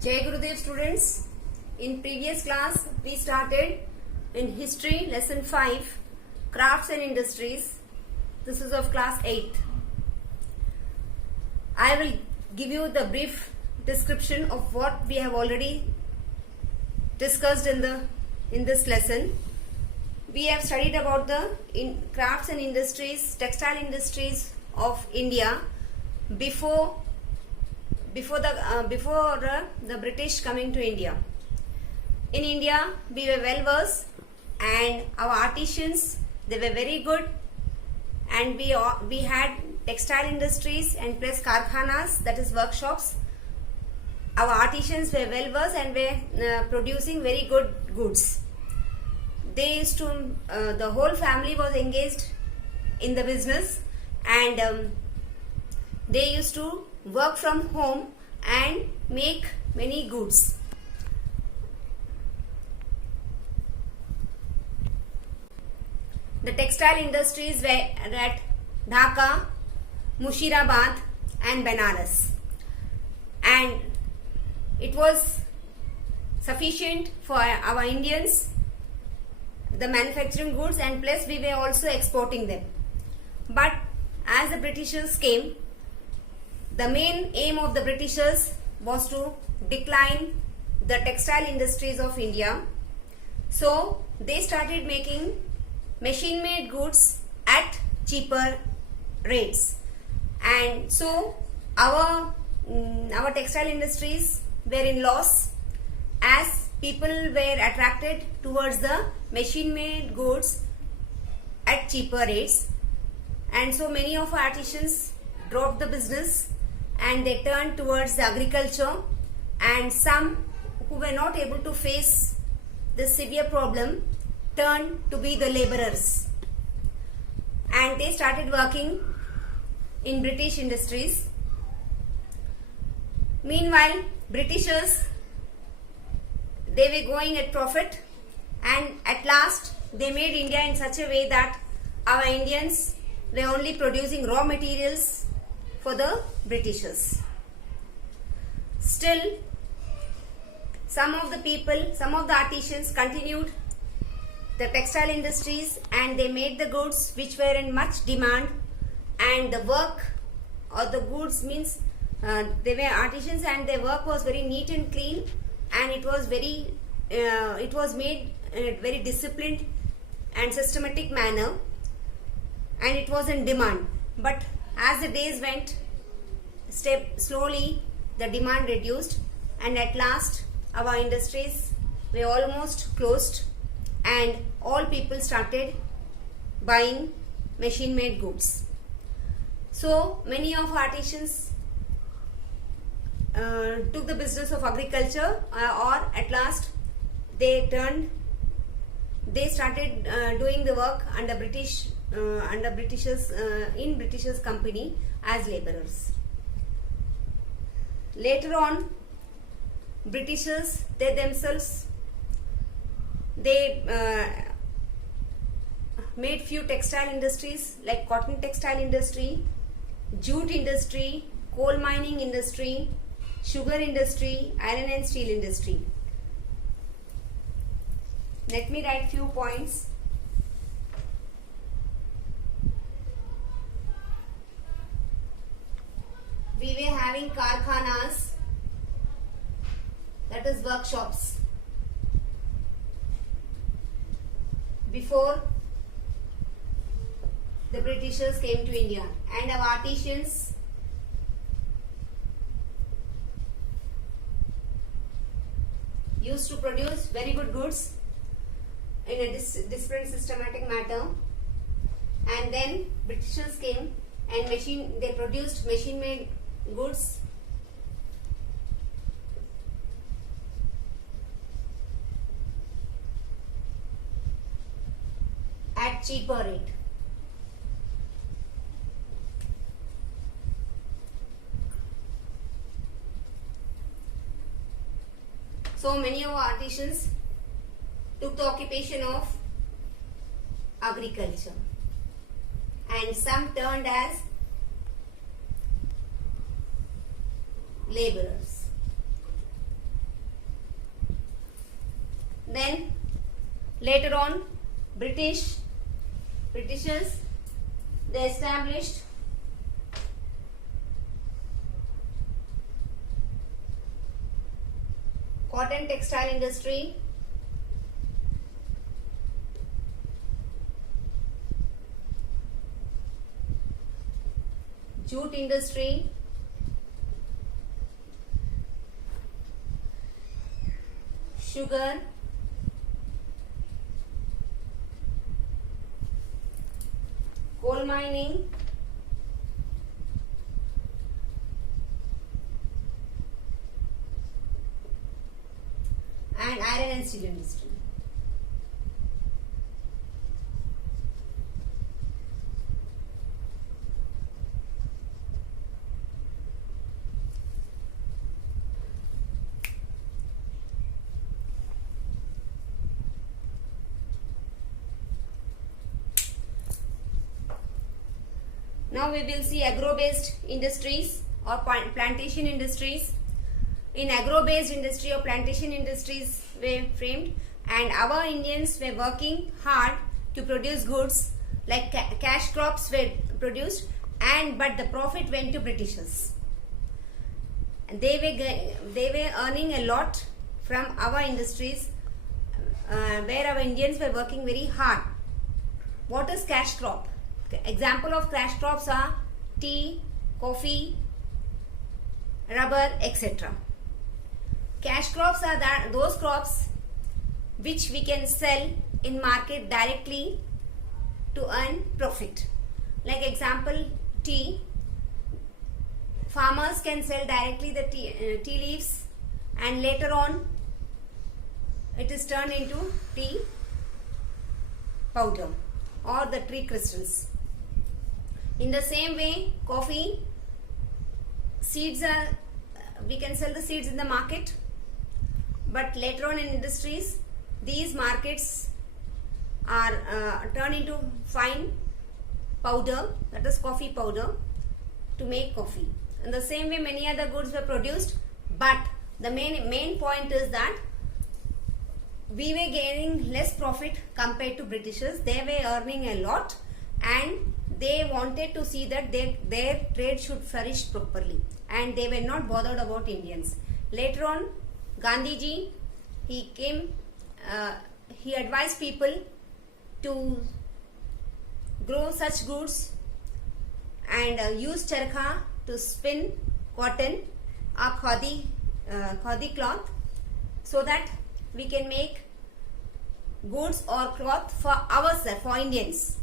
Jai Gurudev students. In previous class we started in history lesson 5 crafts and industries. This is of class 8th. I will give you the brief description of what we have already discussed in this lesson. We have studied about the crafts and industries, textile industries of India before the British coming to India. In India, we were well versed, and our artisans, they were very good, and we had textile industries and plus karkhanas, that is workshops. Our artisans were well versed and were producing very good goods. They used to, the whole family was engaged in the business, and they used to work from home and make many goods. The textile industries were at Dhaka, Mushirabad and Banaras, and it was sufficient for our Indians, the manufacturing goods, and plus we were also exporting them. But as the Britishers came, the main aim of the Britishers was to decline the textile industries of India. So they started making machine-made goods at cheaper rates, and so our textile industries were in loss as people were attracted towards the machine-made goods at cheaper rates, and so many of our artisans dropped the business and they turned towards the agriculture, and some who were not able to face this severe problem turned to be the laborers, and they started working in British industries. Meanwhile, Britishers, they were going at profit, and at last they made India in such a way that our Indians were only producing raw materials for the Britishers. Still, some of the artisans continued the textile industries, and they made the goods which were in much demand, and the work or the goods means they were artisans and their work was very neat and clean, and it was made in a very disciplined and systematic manner, and it was in demand. But as the days went, slowly the demand reduced, and at last our industries were almost closed, and all people started buying machine-made goods. So many of artisans took the business of agriculture, or at last they started doing the work under Britishers in Britishers company as laborers. Later on, Britishers, they themselves, they made few textile industries like cotton textile industry, jute industry, coal mining industry, sugar industry, iron and steel industry. Let me write few points. We were having karkhanas, that is workshops, before the Britishers came to India, and our artisans used to produce very good goods in a different systematic manner, and then Britishers came and they produced machine-made goods at cheaper rate. So many of our artisans took the occupation of agriculture, and some turned as laborers. Later on, Britishers, they established cotton textile industry, jute industry, sugar, coal mining, and iron and steel industry. Now we will see agro-based industries or plantation industries. In agro-based industry or plantation industries were framed, and our Indians were working hard to produce goods like cash crops were produced, but the profit went to Britishers. And they were earning a lot from our industries, where our Indians were working very hard. What is cash crop? Example of cash crops are tea, coffee, rubber, etc. Cash crops are those crops which we can sell in market directly to earn profit. Like example, tea. Farmers can sell directly the tea leaves, and later on it is turned into tea powder or the tea crystals. In the same way, coffee seeds we can sell the seeds in the market, but later on in industries, these markets are turned into fine powder, that is coffee powder, to make coffee. In the same way, many other goods were produced, but the main point is that we were gaining less profit compared to Britishers. They were earning a lot, and they wanted to see that their trade should flourish properly, and they were not bothered about Indians. Later on, Gandhiji, he came, he advised people to grow such goods and use charkha to spin cotton or khadi cloth, so that we can make goods or cloth for ourselves, for Indians,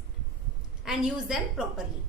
and use them properly.